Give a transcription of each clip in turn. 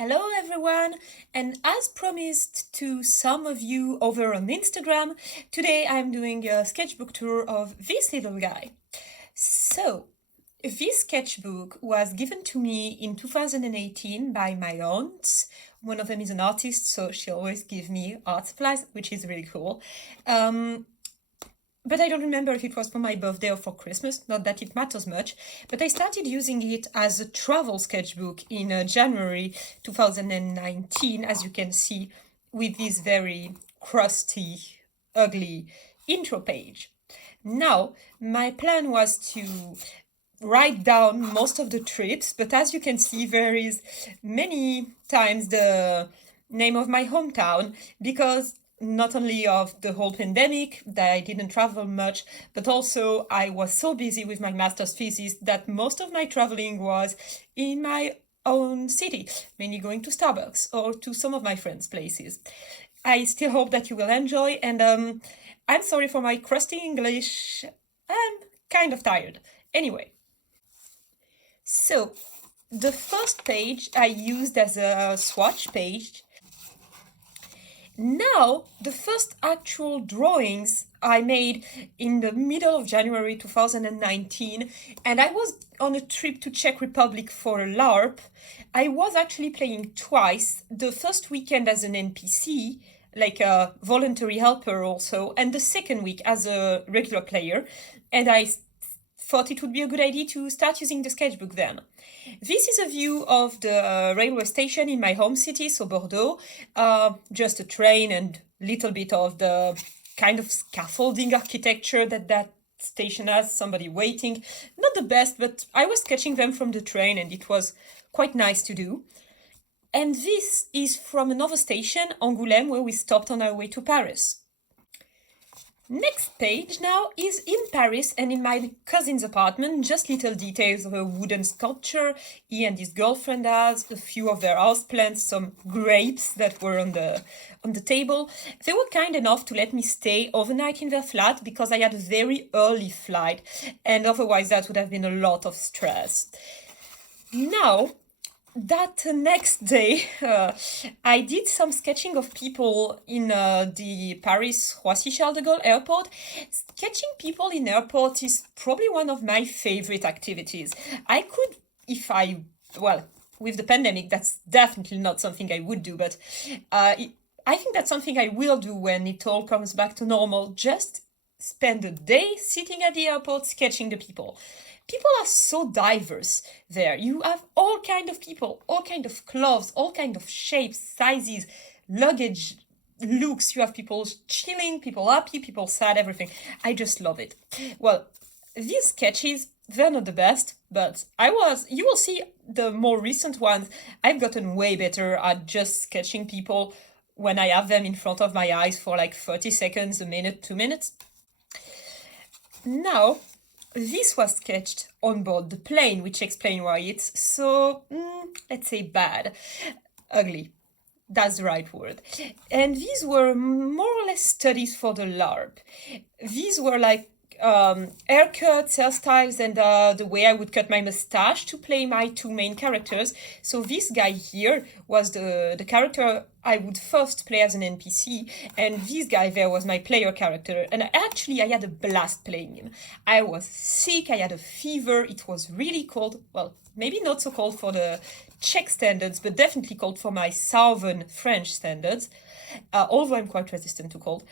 Hello everyone, and as promised to some of you over on Instagram, today I'm doing a sketchbook tour of this little guy. So, this sketchbook was given to me in 2018 by my aunts. One of them is an artist, so she always gives me art supplies, which is really cool. But I don't remember if it was for my birthday or for Christmas, not that it matters much. But I started using it as a travel sketchbook in January 2019, as you can see, with this very crusty, ugly intro page. Now, my plan was to write down most of the trips, but as you can see, there is many times the name of my hometown because not only of the whole pandemic that I didn't travel much, but also I was so busy with my master's thesis that most of my traveling was in my own city, mainly going to Starbucks or to some of my friends' places. I still hope that you will enjoy, and I'm sorry for my crusty English. I'm kind of tired. Anyway, so the first page I used as a swatch page. Now, the first actual drawings I made in the middle of January 2019, and I was on a trip to Czech Republic for a LARP. I was actually playing twice, the first weekend as an NPC, like a voluntary helper also, and the second week as a regular player, and I thought it would be a good idea to start using the sketchbook then. This is a view of the railway station in my home city, so Bordeaux. Just a train and little bit of the kind of scaffolding architecture that station has, somebody waiting. Not the best, but I was sketching them from the train and it was quite nice to do. And this is from another station, Angoulême, where we stopped on our way to Paris. Next page now is in Paris and in my cousin's apartment, just little details of a wooden sculpture he and his girlfriend has, a few of their houseplants, some grapes that were on the table. They were kind enough to let me stay overnight in their flat because I had a very early flight and otherwise that would have been a lot of stress. Now, that next day, I did some sketching of people in the Paris Roissy-Charles de Gaulle airport. Sketching people in airport is probably one of my favorite activities. I could, with the pandemic, that's definitely not something I would do, but I think that's something I will do when it all comes back to normal. Just spend a day sitting at the airport sketching the people. People are so diverse there. You have all kind of people, all kind of clothes, all kind of shapes, sizes, luggage, looks. You have people chilling, people happy, people sad, everything. I just love it. Well, these sketches, they're not the best, but you will see the more recent ones. I've gotten way better at just sketching people when I have them in front of my eyes for like 30 seconds, a minute, 2 minutes. Now, this was sketched on board the plane, which explains why it's so, let's say, bad. Ugly. That's the right word. And these were more or less studies for the LARP. These were like haircuts, hairstyles, and the way I would cut my mustache to play my two main characters. So this guy here was the character I would first play as an NPC, and this guy there was my player character. And I had a blast playing him. I was sick, I had a fever, it was really cold. Well, maybe not so cold for the Czech standards, but definitely cold for my southern French standards, although I'm quite resistant to cold.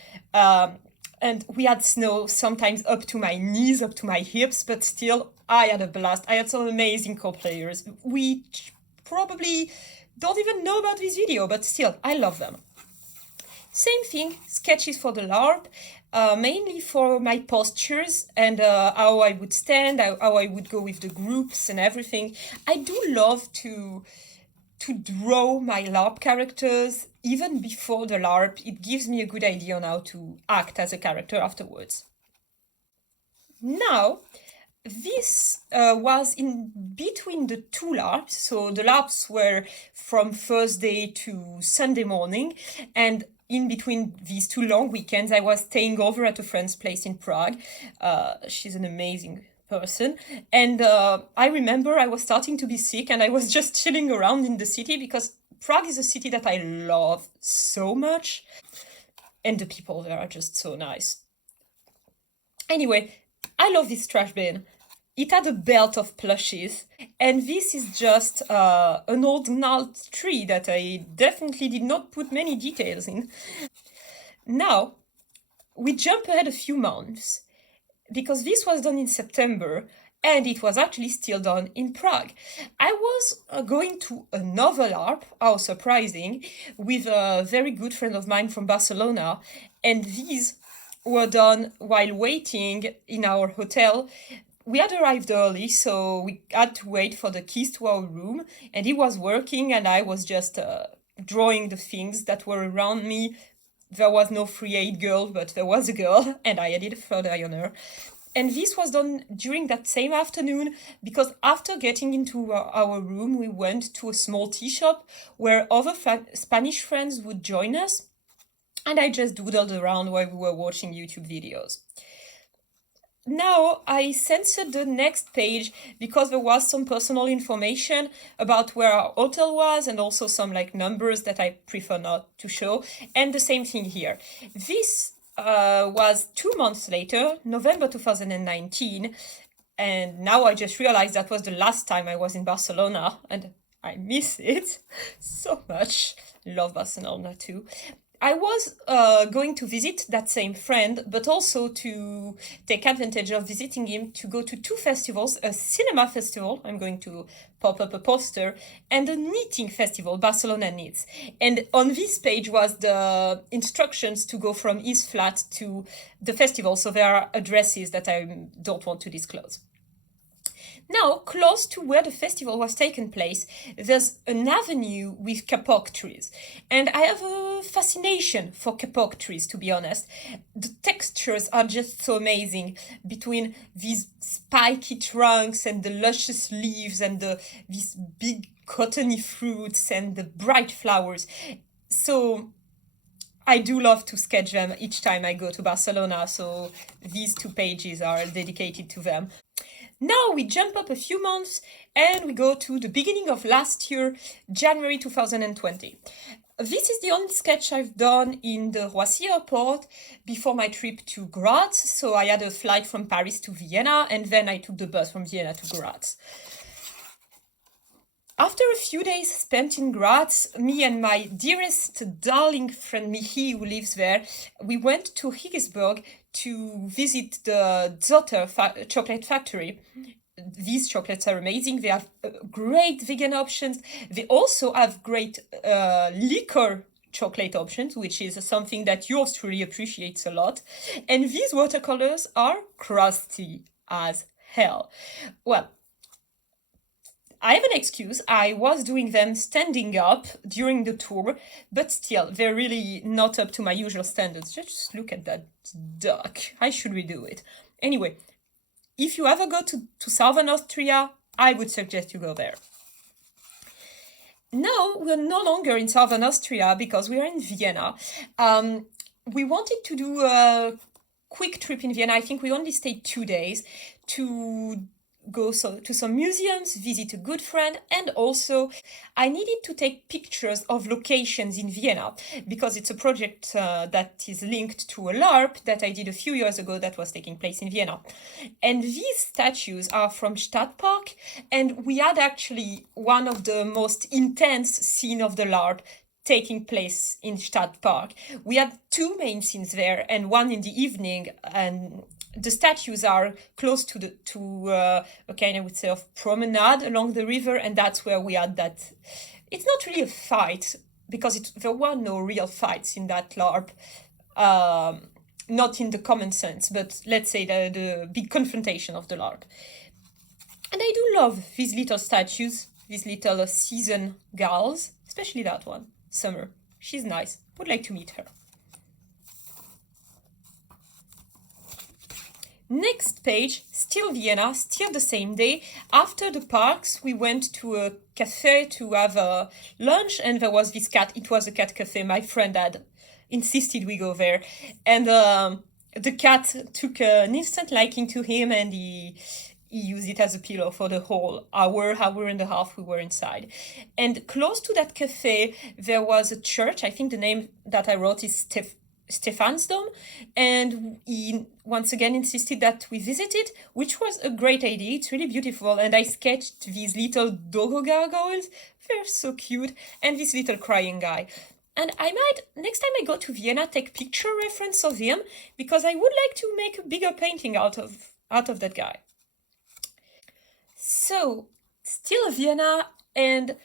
And we had snow sometimes up to my knees, up to my hips, but still, I had a blast. I had some amazing co-players. We probably don't even know about this video, but still, I love them. Same thing, sketches for the LARP, mainly for my postures and how I would stand, how I would go with the groups and everything. I do love to draw my LARP characters even before the LARP. It gives me a good idea on how to act as a character afterwards. Now, this was in between the two LARPs. So the LARPs were from Thursday to Sunday morning, and in between these two long weekends, I was staying over at a friend's place in Prague. She's an amazing person. And I remember I was starting to be sick and I was just chilling around in the city because Prague is a city that I love so much, and the people there are just so nice. Anyway, I love this trash bin. It had a belt of plushies, and this is just an old gnarled tree that I definitely did not put many details in. Now, we jump ahead a few months, because this was done in September, and it was actually still done in Prague. I was going to another LARP, how surprising, with a very good friend of mine from Barcelona, and these were done while waiting in our hotel. We had arrived early, so we had to wait for the keys to our room, and he was working, and I was just drawing the things that were around me. There was no free aid girl, but there was a girl, and I added a third eye on her. And this was done during that same afternoon, because after getting into our room, we went to a small tea shop where other Spanish friends would join us, and I just doodled around while we were watching YouTube videos. Now I censored the next page because there was some personal information about where our hotel was, and also some like numbers that I prefer not to show. And the same thing here. This was 2 months later, November 2019, and now I just realized that was the last time I was in Barcelona, and I miss it so much. Love Barcelona too. I was going to visit that same friend, but also to take advantage of visiting him to go to 2 festivals, a cinema festival, I'm going to pop up a poster, and a knitting festival, Barcelona Knits. And on this page was the instructions to go from his flat to the festival, so there are addresses that I don't want to disclose. Now, close to where the festival was taking place, there's an avenue with kapok trees. And I have a fascination for kapok trees, to be honest. The textures are just so amazing between these spiky trunks and the luscious leaves and these big cottony fruits and the bright flowers. So I do love to sketch them each time I go to Barcelona, so these 2 pages are dedicated to them. Now we jump up a few months and we go to the beginning of last year, January 2020. This is the only sketch I've done in the Roissy airport before my trip to Graz. So I had a flight from Paris to Vienna, and then I took the bus from Vienna to Graz. After a few days spent in Graz, me and my dearest darling friend Michi, who lives there, we went to Higgesberg to visit the Zotter chocolate factory. These chocolates are amazing. They have great vegan options. They also have great liquor chocolate options, which is something that yours truly appreciates a lot. And these watercolors are crusty as hell. Well, I have an excuse. I was doing them standing up during the tour, but still, they're really not up to my usual standards. Just look at that duck. I should redo it. Anyway, if you ever go to Southern Austria, I would suggest you go there. Now, we're no longer in Southern Austria because we are in Vienna. We wanted to do a quick trip in Vienna. I think we only stayed 2 days to go to some museums, visit a good friend, and also I needed to take pictures of locations in Vienna because it's a project that is linked to a LARP that I did a few years ago that was taking place in Vienna. And these statues are from Stadtpark, and we had actually one of the most intense scenes of the LARP taking place in Stadtpark. We had 2 main scenes there and one in the evening, and the statues are close to a kind, I would say, of promenade along the river, and that's where we had that. It's not really a fight because there were no real fights in that LARP, not in the common sense, but let's say the big confrontation of the LARP. And I do love these little statues, these little season gals, especially that one, Summer. She's nice. Would like to meet her. Next page, still Vienna, still the same day. After the parks, we went to a cafe to have a lunch, and there was this cat. It was a cat cafe. My friend had insisted we go there. And the cat took an instant liking to him, and he he used it as a pillow for the whole hour and a half we were inside. And close to that cafe, there was a church. I think the name that I wrote is Stephansdom, and he once again insisted that we visit it, which was a great idea. It's really beautiful, and I sketched these little doggo gargoyles. They're so cute, and this little crying guy. And I might, next time I go to Vienna, take picture reference of him, because I would like to make a bigger painting out of that guy. So, still Vienna, and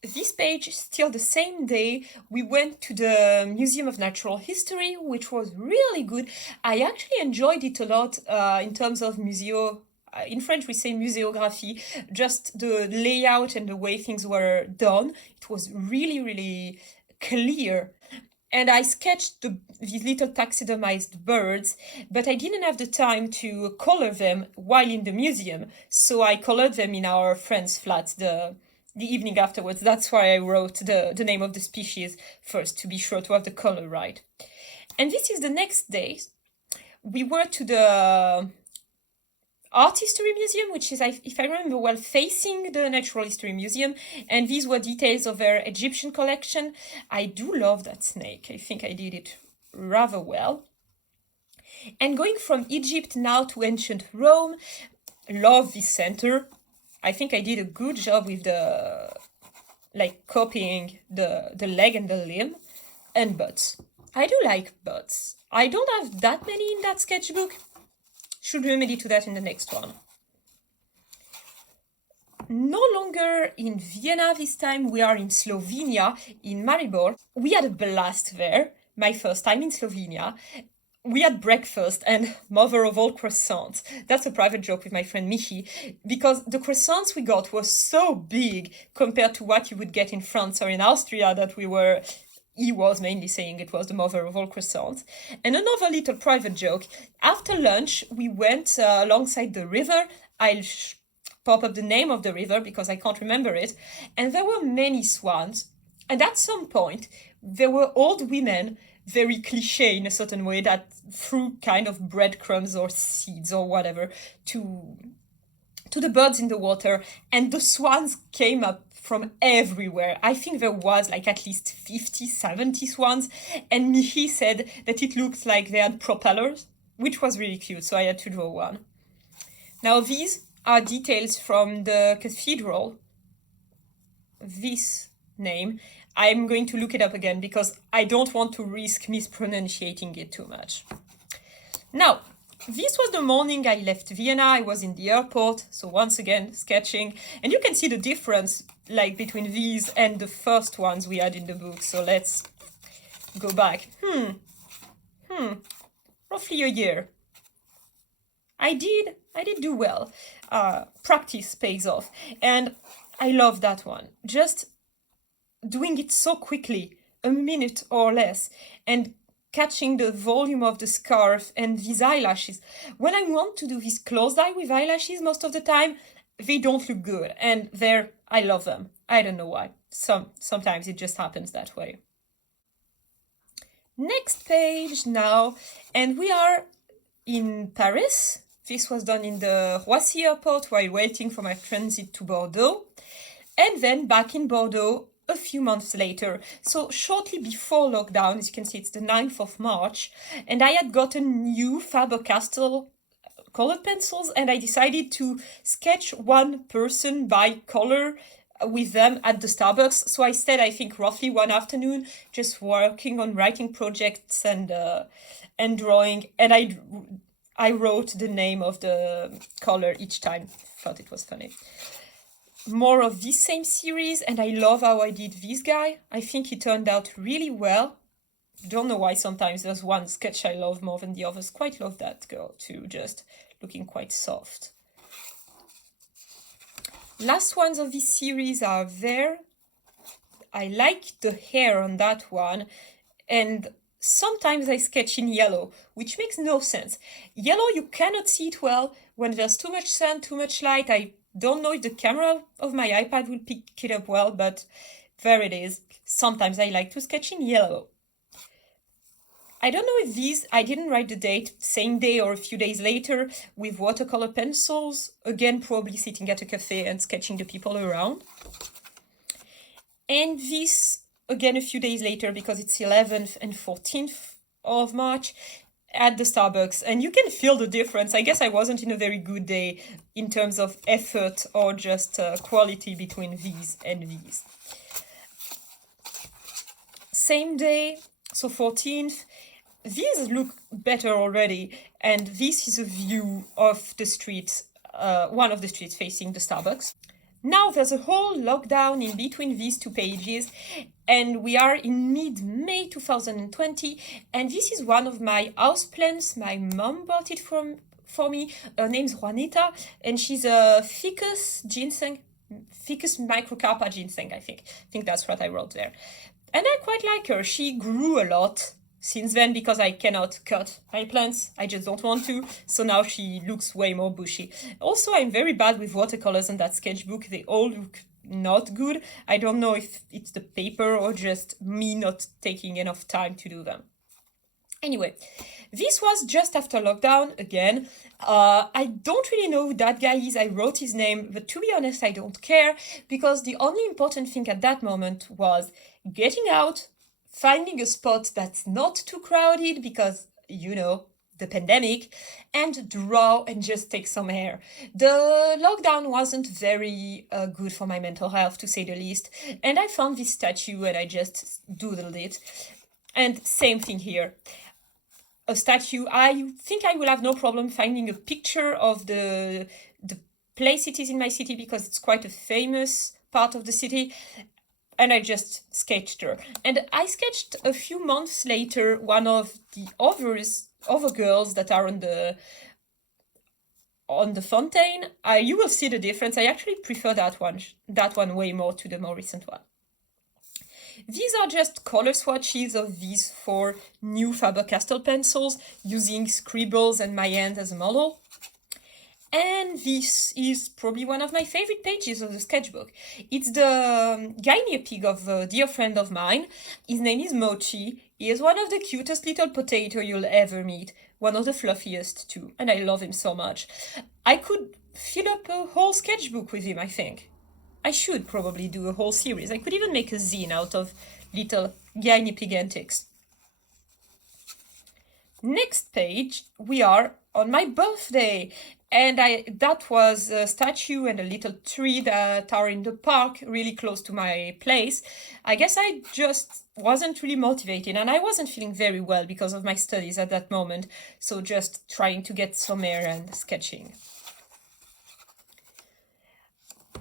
this page, still the same day, we went to the Museum of Natural History, which was really good. I actually enjoyed it a lot in terms of museo. In French, we say muséographie, just the layout and the way things were done. It was really, really clear. And I sketched these little taxidermized birds, but I didn't have the time to color them while in the museum. So I colored them in our friend's flat the evening afterwards. That's why I wrote the name of the species first, to be sure to have the color right. And this is the next day. We were to the Art History Museum, which is, if I remember well, facing the Natural History Museum, and these were details of their Egyptian collection. I do love that snake. I think I did it rather well. And going from Egypt now to ancient Rome, love this center. I think I did a good job with copying the leg and the limb and butts. I do like butts. I don't have that many in that sketchbook. Should remedy to that in the next one. No longer in Vienna this time, we are in Slovenia, in Maribor. We had a blast there, my first time in Slovenia. We had breakfast and mother of all croissants. That's a private joke with my friend Michi, because the croissants we got were so big compared to what you would get in France or in Austria that he was mainly saying it was the mother of all croissants. And another little private joke. After lunch, we went alongside the river. I'll pop up the name of the river because I can't remember it. And there were many swans. And at some point, there were old women, very cliche in a certain way, that threw kind of breadcrumbs or seeds or whatever to the birds in the water. And the swans came up from everywhere. I think there was at least 50, 70 swans. And Michi said that it looked like they had propellers, which was really cute. So I had to draw one. Now these are details from the cathedral. This name. I'm going to look it up again because I don't want to risk mispronouncing it too much. Now, this was the morning I left Vienna. I was in the airport, so once again, sketching. And you can see the difference between these and the first ones we had in the book. So let's go back. Roughly a year. I did do well. Practice pays off. And I love that one. Just doing it so quickly, a minute or less, and catching the volume of the scarf and these eyelashes. When I want to do this closed eye with eyelashes, most of the time, they don't look good. And I love them. I don't know why. Sometimes it just happens that way. Next page now, and we are in Paris. This was done in the Roissy airport while waiting for my transit to Bordeaux. And then back in Bordeaux a few months later. So shortly before lockdown, as you can see, it's the 9th of March. And I had gotten new Faber-Castell colored pencils, and I decided to sketch one person by color with them at the Starbucks. So I stayed, I think, roughly one afternoon just working on writing projects and drawing. And I wrote the name of the color each time. Thought it was funny. More of this same series, and I love how I did this guy. I think he turned out really well. Don't know why sometimes there's one sketch I love more than the others. Quite love that girl too, just looking quite soft. Last ones of this series are there. I like the hair on that one, and sometimes I sketch in yellow, which makes no sense. Yellow, you cannot see it well when there's too much sun, too much light. I don't know if the camera of my iPad will pick it up well, but there it is. Sometimes I like to sketch in yellow. I don't know if these, I didn't write the date, same day or a few days later, with watercolor pencils, again probably sitting at a cafe and sketching the people around. And this, again a few days later, because it's 11th and 14th of March, at the Starbucks, and you can feel the difference. I guess I wasn't in a very good day in terms of effort or just quality between these and these. Same day, so 14th, these look better already, and this is a view of the street, one of the streets facing the Starbucks. Now there's a whole lockdown in between these two pages, and we are in mid-May 2020, and this is one of my houseplants. My mom bought it for me. Her name's Juanita, and she's a Ficus microcarpa ginseng, I think that's what I wrote there. And I quite like her. She grew a lot since then because I cannot cut my plants. I just don't want to. So now she looks way more bushy. Also, I'm very bad with watercolors on that sketchbook. They all look not good. I don't know if it's the paper or just me not taking enough time to do them. Anyway, this was just after lockdown again. I don't really know who that guy is. I wrote his name, but to be honest, I don't care, because the only important thing at that moment was getting out, finding a spot that's not too crowded because, you know, the pandemic, and draw and just take some air. The lockdown wasn't very good for my mental health, to say the least, and I found this statue and I just doodled it. And same thing here. A statue, I think I will have no problem finding a picture of the place it is in my city, because it's quite a famous part of the city. And I just sketched her. And I sketched a few months later one of the other girls that are on the fountain. You will see the difference. I actually prefer that one way more to the more recent one. These are just color swatches of these 4 new Faber-Castell pencils, using scribbles and my hand as a model. And this is probably one of my favorite pages of the sketchbook. It's the guinea pig of a dear friend of mine. His name is Mochi. He is one of the cutest little potato you'll ever meet. One of the fluffiest too. And I love him so much. I could fill up a whole sketchbook with him, I think. I should probably do a whole series. I could even make a zine out of little guinea pig antics. Next page, we are on my birthday. And that was a statue and a little tree that are in the park really close to my place. I guess I just wasn't really motivated, and I wasn't feeling very well because of my studies at that moment. So just trying to get some air and sketching.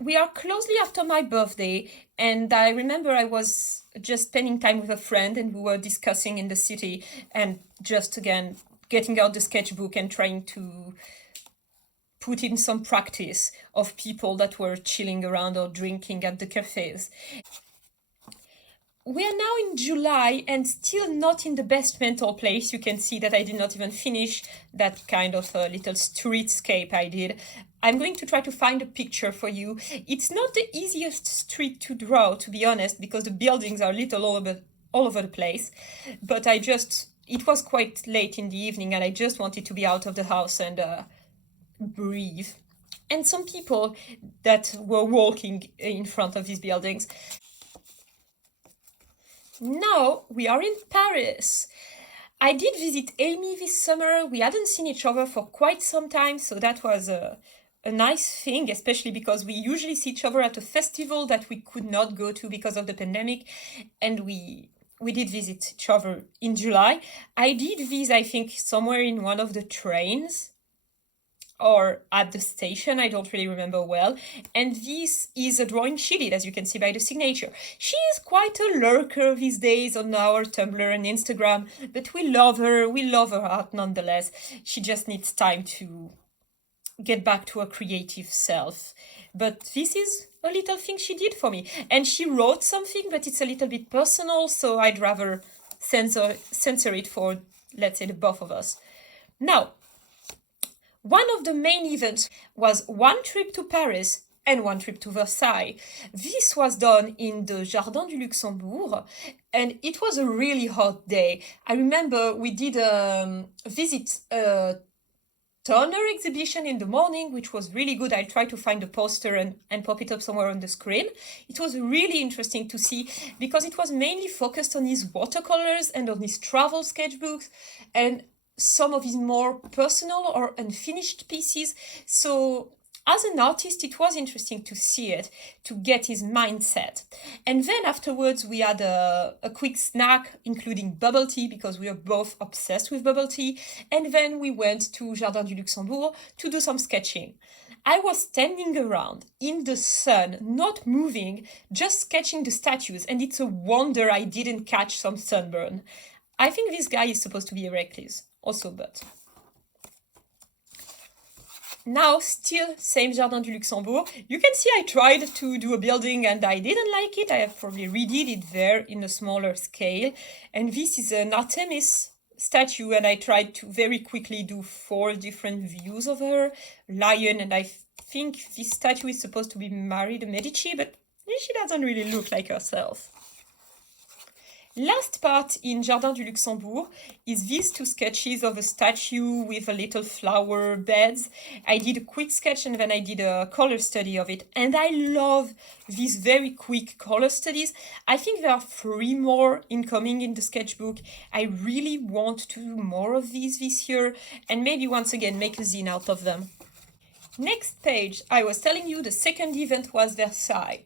We are closely after my birthday, and I remember I was just spending time with a friend and we were discussing in the city and just, again, getting out the sketchbook and trying to put in some practice of people that were chilling around or drinking at the cafes. We are now in July and still not in the best mental place. You can see that I did not even finish that kind of a little streetscape I did. I'm going to try to find a picture for you. It's not the easiest street to draw, to be honest, because the buildings are little all over the place. But it was quite late in the evening and I just wanted to be out of the house and breathe. And some people that were walking in front of these buildings. Now we are in Paris. I did visit Amy this summer. We hadn't seen each other for quite some time, so that was a nice thing, especially because we usually see each other at a festival that we could not go to because of the pandemic, and we did visit each other in July. I did this, I think, somewhere in one of the trains or at the station, I don't really remember well. And this is a drawing she did, as you can see by the signature. She is quite a lurker these days on our Tumblr and Instagram, but we love her art nonetheless. She just needs time to get back to her creative self. But this is a little thing she did for me. And she wrote something, but it's a little bit personal, so I'd rather censor it for, let's say, the both of us. Now, one of the main events was one trip to Paris and one trip to Versailles. This was done in the Jardin du Luxembourg, and it was a really hot day. I remember we did visit a Turner exhibition in the morning, which was really good. I'll try to find the poster and pop it up somewhere on the screen. It was really interesting to see because it was mainly focused on his watercolors and on his travel sketchbooks and some of his more personal or unfinished pieces. So as an artist, it was interesting to see it, to get his mindset. And then afterwards, we had a quick snack, including bubble tea, because we are both obsessed with bubble tea. And then we went to Jardin du Luxembourg to do some sketching. I was standing around in the sun, not moving, just sketching the statues. And it's a wonder I didn't catch some sunburn. I think this guy is supposed to be a recluse, also, but... Now, still same Jardin du Luxembourg. You can see I tried to do a building and I didn't like it. I have probably redid it there in a smaller scale. And this is an Artemis statue, and I tried to very quickly do 4 different views of her. Lion, and I think this statue is supposed to be Marie de Medici, but she doesn't really look like herself. Last part in Jardin du Luxembourg is these 2 sketches of a statue with a little flower beds. I did a quick sketch and then I did a color study of it. And I love these very quick color studies. I think there are 3 more incoming in the sketchbook. I really want to do more of these this year and maybe once again make a zine out of them. Next page, I was telling you the second event was Versailles.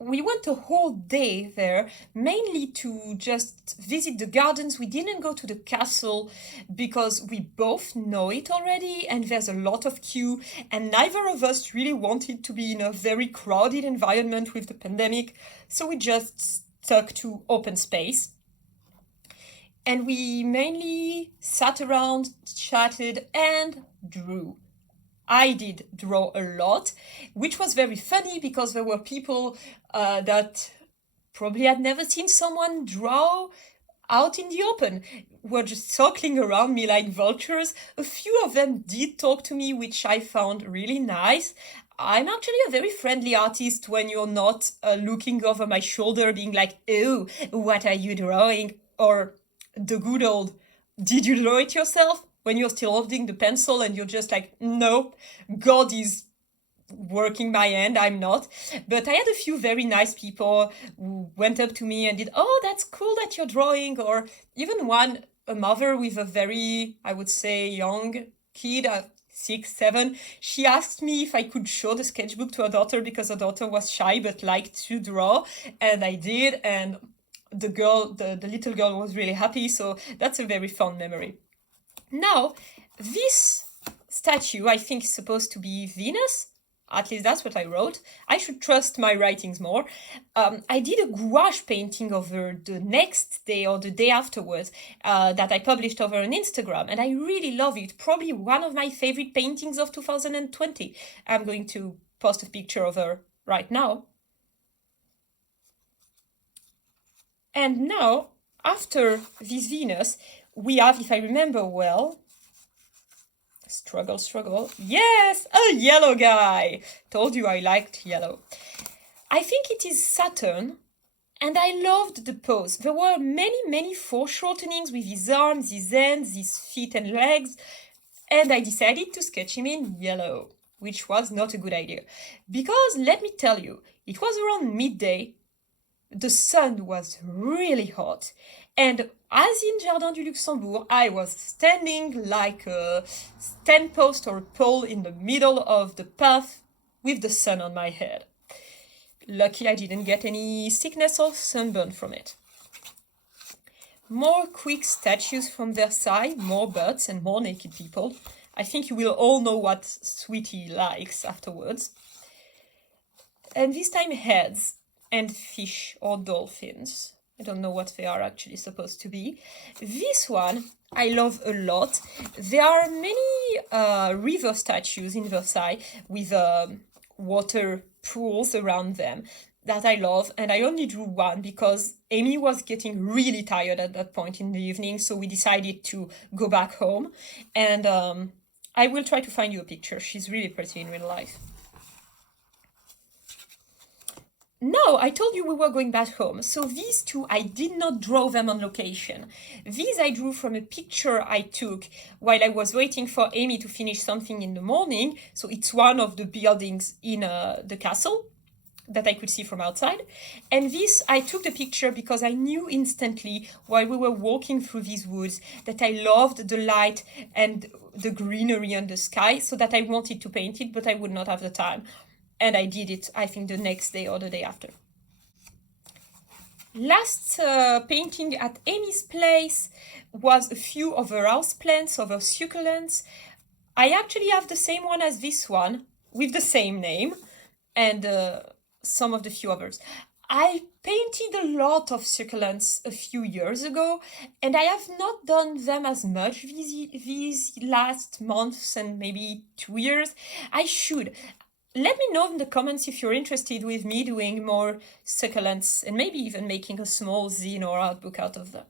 We went a whole day there, mainly to just visit the gardens. We didn't go to the castle because we both know it already and there's a lot of queue, and neither of us really wanted to be in a very crowded environment with the pandemic, so we just stuck to open space. And we mainly sat around, chatted, and drew. I did draw a lot, which was very funny because there were people that probably had never seen someone draw out in the open, were just circling around me like vultures. A few of them did talk to me, which I found really nice. I'm actually a very friendly artist when you're not looking over my shoulder being like, oh, what are you drawing? Or the good old, did you draw it yourself? When you're still holding the pencil and you're just like, no, God is working my hand, I'm not. But I had a few very nice people who went up to me and did, oh, that's cool that you're drawing. Or even one, a mother with a very, I would say, young kid, 6, 7, she asked me if I could show the sketchbook to her daughter because her daughter was shy but liked to draw. And I did. And the girl, the little girl was really happy. So that's a very fond memory. Now, this statue, I think, is supposed to be Venus. At least that's what I wrote. I should trust my writings more. I did a gouache painting over the next day or the day afterwards that I published over on Instagram. And I really love it. Probably one of my favorite paintings of 2020. I'm going to post a picture of her right now. And now, after this Venus, we have, if I remember well, struggle, yes, a yellow guy. Told you I liked yellow. I think it is Saturn, and I loved the pose. There were many foreshortenings with his arms, his hands, his feet and legs, and I decided to sketch him in yellow, which was not a good idea. Because, let me tell you, it was around midday, the sun was really hot, and as in Jardin du Luxembourg, I was standing like a stand post or a pole in the middle of the path with the sun on my head. Lucky I didn't get any sickness or sunburn from it. More quick statues from Versailles, more butts and more naked people. I think you will all know what Sweety likes afterwards. And this time heads and fish or dolphins. I don't know what they are actually supposed to be. This one I love a lot. There are many river statues in Versailles with water pools around them that I love, and I only drew one because Amy was getting really tired at that point in the evening, so we decided to go back home. And I will try to find you a picture. She's really pretty in real life. Now, I told you we were going back home, so these two, I did not draw them on location. These I drew from a picture I took while I was waiting for Amy to finish something in the morning, so it's one of the buildings in the castle that I could see from outside. And this, I took the picture because I knew instantly while we were walking through these woods that I loved the light and the greenery and the sky, so that I wanted to paint it, but I would not have the time. And I did it, I think, the next day or the day after. Last painting at Amy's place was a few of her house plants, of her succulents. I actually have the same one as this one, with the same name, and some of the few others. I painted a lot of succulents a few years ago, and I have not done them as much these last months and maybe 2 years. I should. Let me know in the comments if you're interested with me doing more succulents and maybe even making a small zine or art book out of them.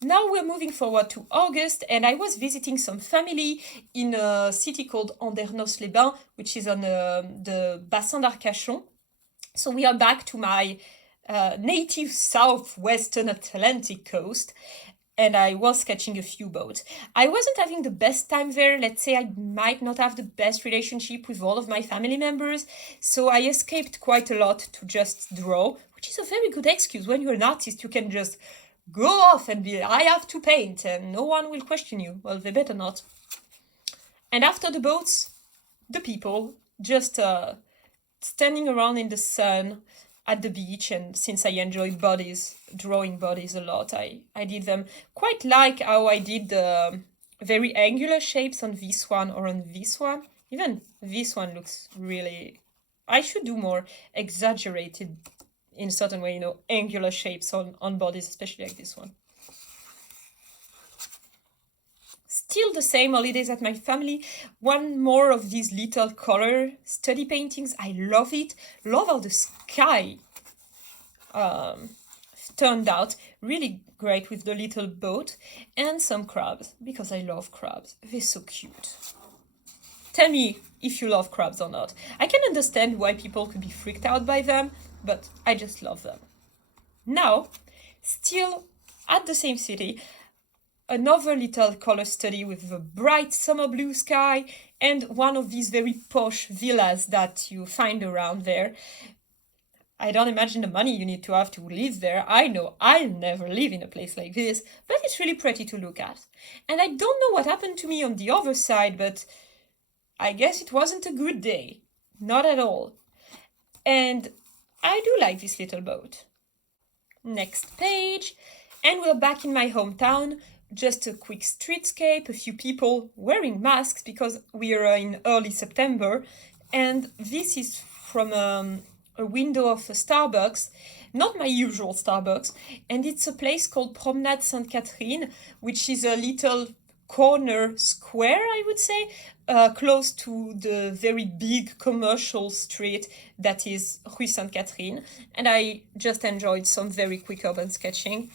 Now we're moving forward to August, and I was visiting some family in a city called Andernos-les-Bains, which is on the Bassin d'Arcachon. So we are back to my native southwestern Atlantic coast, and I was sketching a few boats. I wasn't having the best time there. Let's say I might not have the best relationship with all of my family members, so I escaped quite a lot to just draw, which is a very good excuse. When you're an artist, you can just go off and be, I have to paint, and no one will question you. Well, they better not. And after the boats, the people, just standing around in the sun at the beach. And since I enjoy bodies, drawing bodies a lot, I did them quite like how I did the very angular shapes on this one or on this one. Even this one looks really, I should do more exaggerated in a certain way, angular shapes on bodies, especially like this one. Still the same holidays at my family. One more of these little color study paintings. I love it. Love how the sky turned out. Really great with the little boat and some crabs, because I love crabs. They're so cute. Tell me if you love crabs or not. I can understand why people could be freaked out by them, but I just love them. Now, still at the same city, another little color study with a bright summer blue sky and one of these very posh villas that you find around there. I don't imagine the money you need to have to live there. I know I'll never live in a place like this, but it's really pretty to look at. And I don't know what happened to me on the other side, but I guess it wasn't a good day. Not at all. And I do like this little boat. Next page. And we're back in my hometown. Just a quick streetscape, a few people wearing masks because we are in early September. And this is from a window of a Starbucks, not my usual Starbucks. And it's a place called Promenade Sainte-Catherine, which is a little corner square, I would say, close to the very big commercial street that is Rue Sainte-Catherine. And I just enjoyed some very quick urban sketching.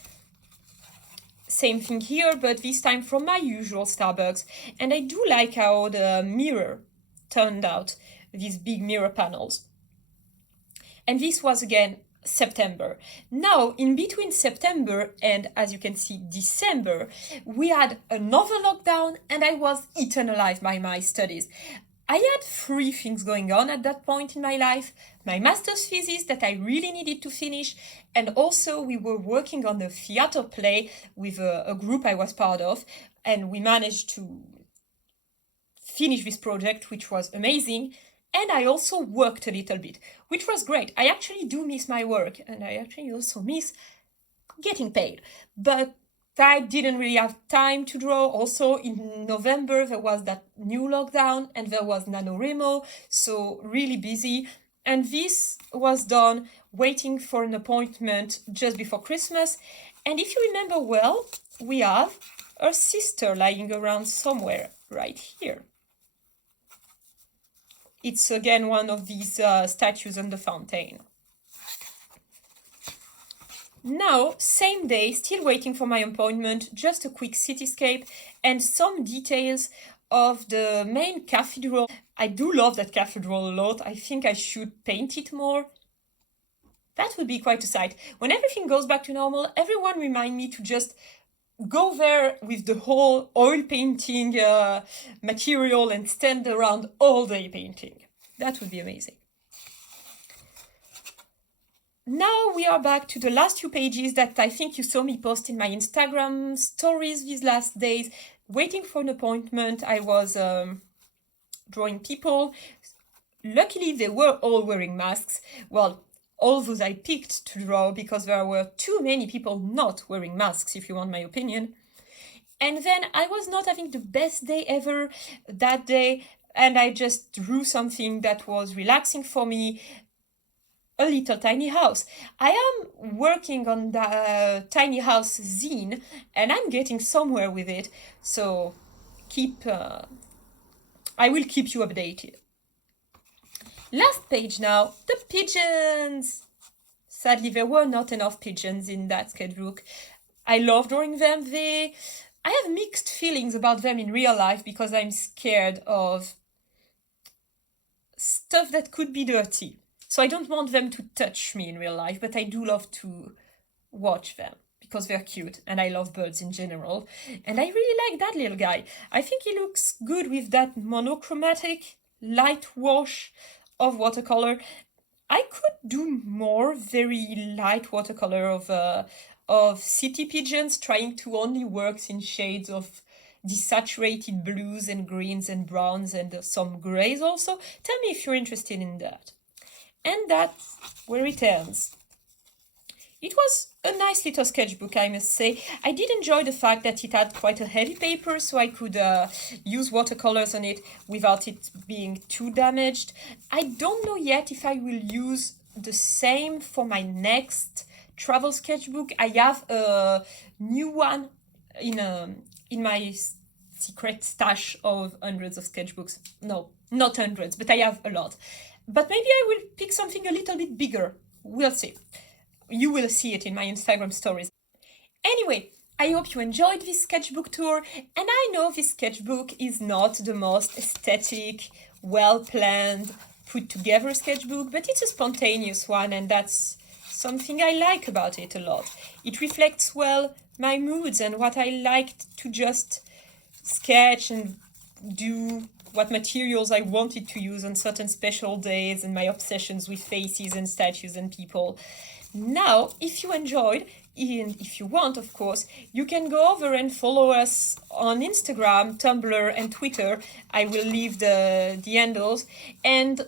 Same thing here, but this time from my usual Starbucks. And I do like how the mirror turned out, these big mirror panels. And this was again September. Now, in between September and, as you can see, December, we had another lockdown and I was eaten alive by my studies. I had 3 things going on at that point in my life. My master's thesis that I really needed to finish, and also we were working on a theater play with a group I was part of, and we managed to finish this project, which was amazing. And I also worked a little bit, which was great. I actually do miss my work, and I actually also miss getting paid. But I didn't really have time to draw. Also, in November, there was that new lockdown, and there was NaNoWriMo, so really busy. And this was done waiting for an appointment just before Christmas. And if you remember well, we have her sister lying around somewhere right here. It's again one of these statues on the fountain. Now, same day, still waiting for my appointment, just a quick cityscape and some details of the main cathedral. I do love that cathedral a lot. I think I should paint it more. That would be quite a sight. When everything goes back to normal, everyone remind me to just go there with the whole oil painting material and stand around all day painting. That would be amazing. Now we are back to the last few pages that I think you saw me post in my Instagram stories these last days. Waiting for an appointment, I was drawing people. Luckily, they were all wearing masks. Well, all those I picked to draw because there were too many people not wearing masks, if you want my opinion. And then I was not having the best day ever that day, and I just drew something that was relaxing for me. A little tiny house. I am working on the tiny house zine, and I'm getting somewhere with it. So I will keep you updated. Last page now, the pigeons. Sadly, there were not enough pigeons in that sketchbook. I love drawing them. I have mixed feelings about them in real life because I'm scared of stuff that could be dirty. So I don't want them to touch me in real life, but I do love to watch them because they're cute and I love birds in general. And I really like that little guy. I think he looks good with that monochromatic light wash of watercolor. I could do more very light watercolor of city pigeons, trying to only work in shades of desaturated blues and greens and browns and some grays also. Tell me if you're interested in that. And that's where it ends. It was a nice little sketchbook, I must say. I did enjoy the fact that it had quite a heavy paper, so I could use watercolors on it without it being too damaged. I don't know yet if I will use the same for my next travel sketchbook. I have a new one in my secret stash of hundreds of sketchbooks. No, not hundreds, but I have a lot. But maybe I will pick something a little bit bigger. We'll see. You will see it in my Instagram stories. Anyway, I hope you enjoyed this sketchbook tour. And I know this sketchbook is not the most aesthetic, well-planned, put-together sketchbook, but it's a spontaneous one, and that's something I like about it a lot. It reflects well my moods and what I liked to just sketch and do, what materials I wanted to use on certain special days, and my obsessions with faces and statues and people. Now, if you enjoyed, and if you want, of course, you can go over and follow us on Instagram, Tumblr, and Twitter. I will leave the handles, and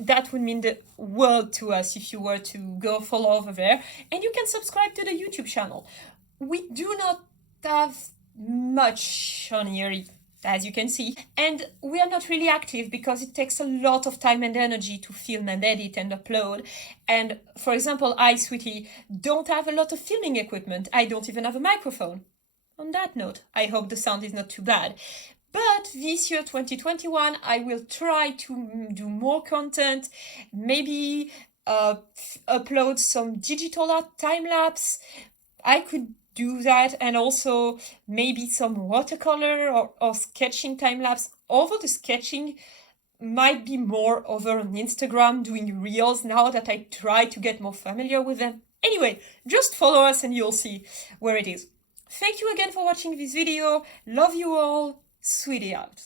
that would mean the world to us if you were to go follow over there. And you can subscribe to the YouTube channel. We do not have much on here, as you can see, and we are not really active because it takes a lot of time and energy to film and edit and upload. And for example, I, Sweety, don't have a lot of filming equipment. I don't even have a microphone. On that note, I hope the sound is not too bad. But this year, 2021, I will try to do more content, maybe upload some digital art time-lapse. I could do that, and also maybe some watercolor or sketching time-lapse, although the sketching might be more over on Instagram, doing reels now that I try to get more familiar with them. Anyway, just follow us and you'll see where it is. Thank you again for watching this video. Love you all. Sweety out.